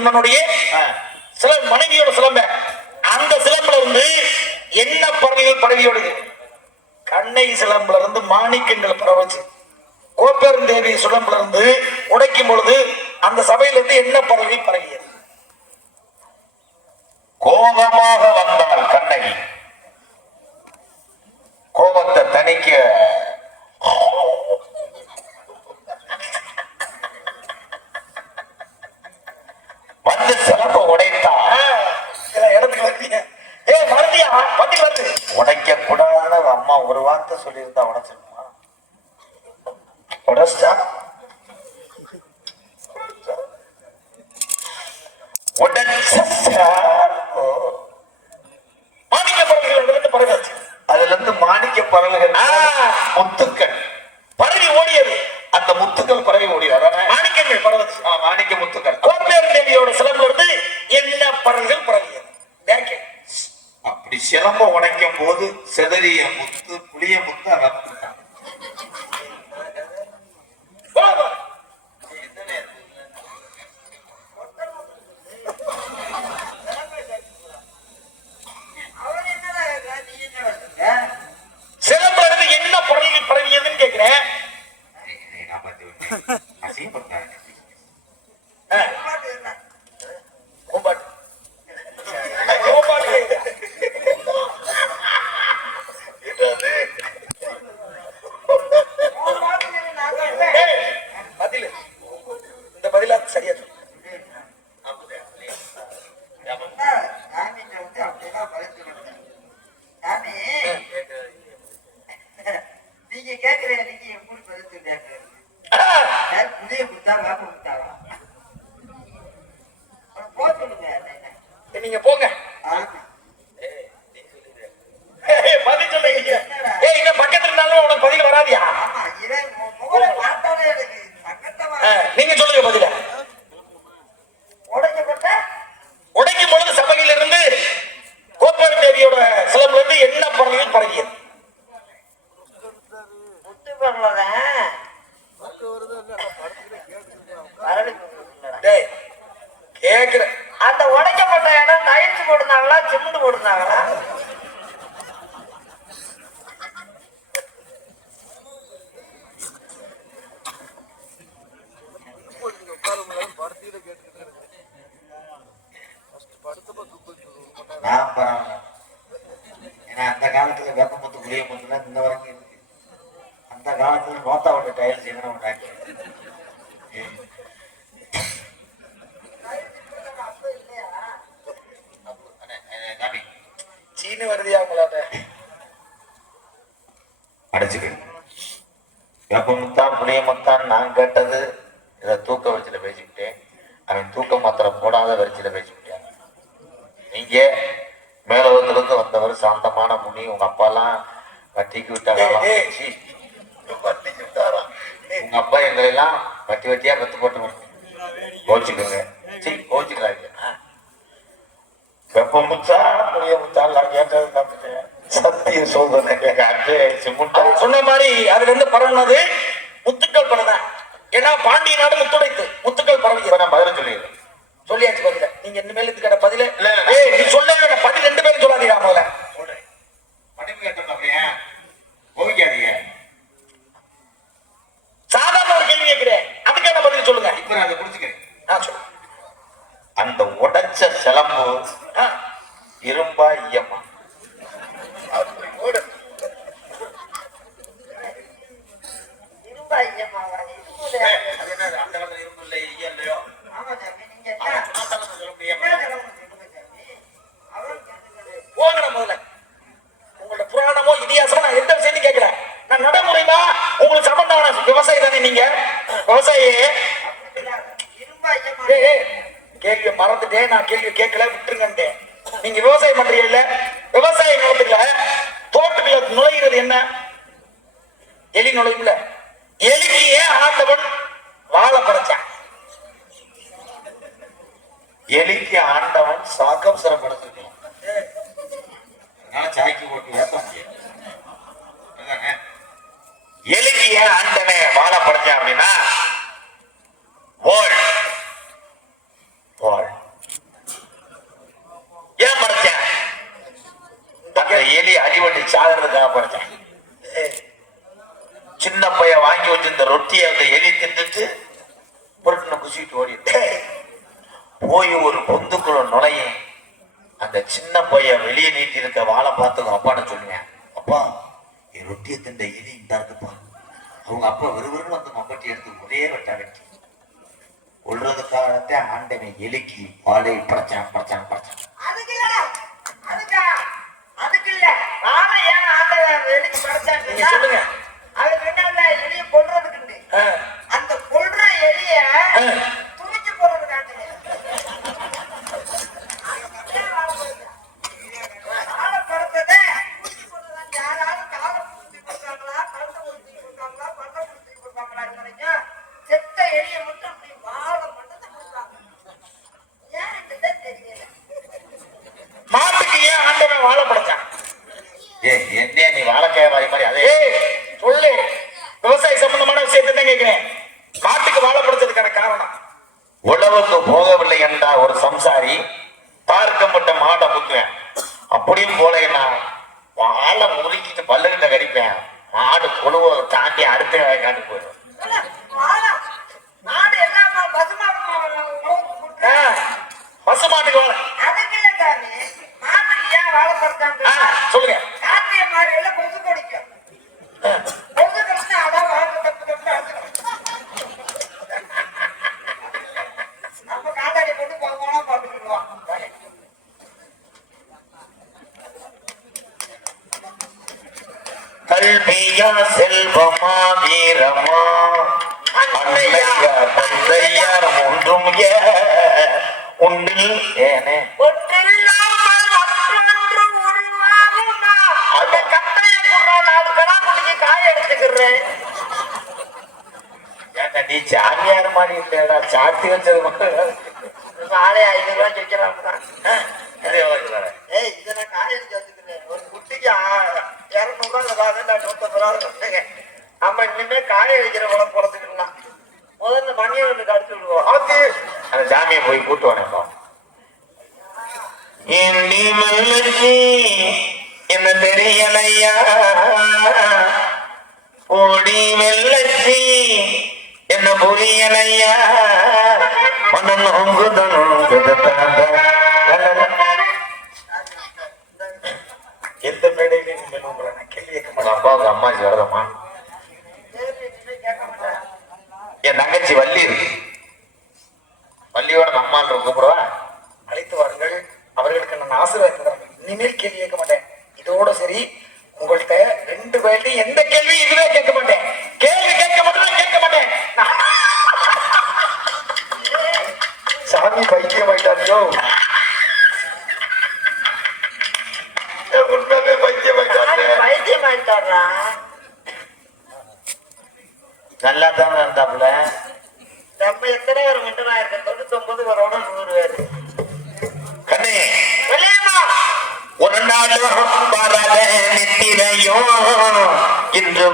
கண்ணனுடைய சில மனைவியோட சிலம்ப. அந்த சிலம்புல இருந்து என்ன பறவைகள் பறவையோடது கண்ணை சிலம்புல இருந்து மாணிக்கங்கள் பரவச்சு. கோப்பேரன் தேவி சிலம்புல இருந்து உடைக்கும் பொழுது அந்த சபையிலிருந்து என்ன பறவை பறவை சிறப்பு உடைத்தா உடைக்க கூடாத அம்மா ஒரு வார்த்தை சொல்லியிருந்தா உடைச்சிருக்குமா? உடைச்சிட்டா? அதுல இருந்து மாணிக்க பரவல் முத்து புலரிய முத்து புளிய முத்த ரத்த நீங்கள் போங்க. செய்யணும் கோத்தா ஒன்று டைல் செய்யணும் உண்டாக்கி சீனு வருதியா உங்களால? அடைச்சுக்கு. எப்ப முத்தான் புனிய முத்தான் நான் கேட்டது இதை தூக்க வச்சுல பேசிக்கிட்டேன். அவன் தூக்க மாத்திரை போடாத வரிச்சில பேசிக்கிட்டேன். நீங்க மேலோகத்திலிருந்து வந்தவர் சாந்தமான முனி உங்க அப்பாலாம் தீக்கி விட்டாங்க எங்க அப்பா எங்களெல்லாம் வட்டி வட்டியா பத்து போட்டு கோச்சுக்கோங்க சரி கோச்சுக்கிறாங்க வெப்பம் முச்சா புளிய முச்சா கேட்டது தப்பிட்டேன் சத்திய சோதனை சொன்ன மாதிரி அதுல இருந்து பரவுனது முத்துக்கள் பரதான் ஏன்னா பாண்டிய நாடு முத்துடைத்து முத்துக்கள் பரவி நான் பதில் சொல்லிடுறேன். சொல்லியாச்சு பாருங்க நீங்க இனிமேல் இதுக்கிட்ட பதில சொல்ல விவசாயி தானே நீங்க? விவசாயி. கேள்வி மறந்துட்டேன். நான் கேள்வி கேட்கல விட்டுருங்கட்டேன் நீங்க விவசாயம் பண்றீங்கல்ல விவசாய நிலத்துல தோட்டத்துல நுழைகிறது என்ன? எலி நுழையும்ல எலிக்கு ஆண்டவன் வாழை படைச்சான்? எலிக்கு ஆண்டவன் சாக்கம் சிறப்படுத்து நீட்டி இருக்க வாழை பார்த்து அவங்க அப்பாட்ட சொல்லுவேன் அப்பா என் ரொட்டியை தின்ற எலி இந்த இருக்குப்பா. அவங்க அப்பா விறுவிறுன்னு வந்து மம்பட்டி எடுத்து ஒரே வெட்டா வெட்டி. கொள்றதுக்காகத்தான் ஆண்டவன் எலிக்கு வாழை படைச்சான் படைச்சான் படைச்சான். அதுக்கு இல்லடா. அதுக்கா. இல்ல. நானும் ஏன் ஆண்டவன் வெளிக்கு படைச்சான்னு நீங்க சொல்லுங்க அதுக்கு என்ன எலிய கொல்றதுக்கு ஆ, அந்த கொல்ற எலிய ஆ. தூக்கி போடுறதுக்காக செத்த எலிய மட்டும் அப்படி வாழ மட்டும் கொடுப்பாங்க ஏன் இந்த தெரியல மாட்டுக்கு ஏன் ஆண்டவன் வாழை படைச்சான் ஏ என்ன நீ வாழைக்காய மாதிரி மாதிரி அதே ஏய் சொல்லு விவசாய சம்பந்தமான விஷயத்தை தான் கேட்கிறேன் மாட்டுக்கு வாழை படைச்சதுக்கான காரணம் உழவுக்கு போகவில்லை என்றா ஒரு சம்சாரி பார்க்கப்பட்ட மாடை புக்குவேன் அப்படியும் போலேன்னா வாழை முறுக்கிட்டு பல்லுகிட்ட கடிப்பேன். மாடு குழுவை தாண்டி அடுத்த வேலைக்காண்டு போயிடும். கல்வியா செல்வமா வீரமா? அன்னையா. தந்தையார் ஒன்றும் உண்டில் ஏனே? நீ சாமியார் மாதிரி இல்லைடா சாத்தி வச்சது நாளை ஐநூறு ரூபாய் வைக்கிறாங்க இதே வாங்கிக்கிறேன். ஏய் இதை நான் காய எடுத்து வச்சுக்கிறேன் ஒரு குட்டிக்கு நான் நூத்தம்பது ரூபா நம்ம காய வைக்கிற முதல்ல விடுவோம். அந்த போய் கூட்டு எண்ணி என்ன தெரியலையா? ஓடி வெள்ளச்சி என்ன புரியலையா? மன்னன் ஆசீர்வாதம் தரேன் இனிமேல் கேள்வி கேட்க மாட்டேன். இதோட சரி உங்கள்கிட்ட ரெண்டு பேர்ட்டையும் எந்த கேள்வியும் இதுவே கேட்க மாட்டேன். கேள்வி கேட்க மாட்டேன் கேட்க மாட்டேன். சாமி பைத்தியம் ஆயிட்டாரியோ? உண்மையாவே பைத்தியம் ஆயிட்டாரு வைத்தியம் ஆயிட்டாரா? நல்லா தான் இருந்தாப்புல? நம்ம எத்தனை பேர் மிண்டனா இருக்க தொண்ணூத்தொன்பது வரோட நூறு பேர். கண்ணே ஒரு நாளும் வராத நித்திரையோ இன்று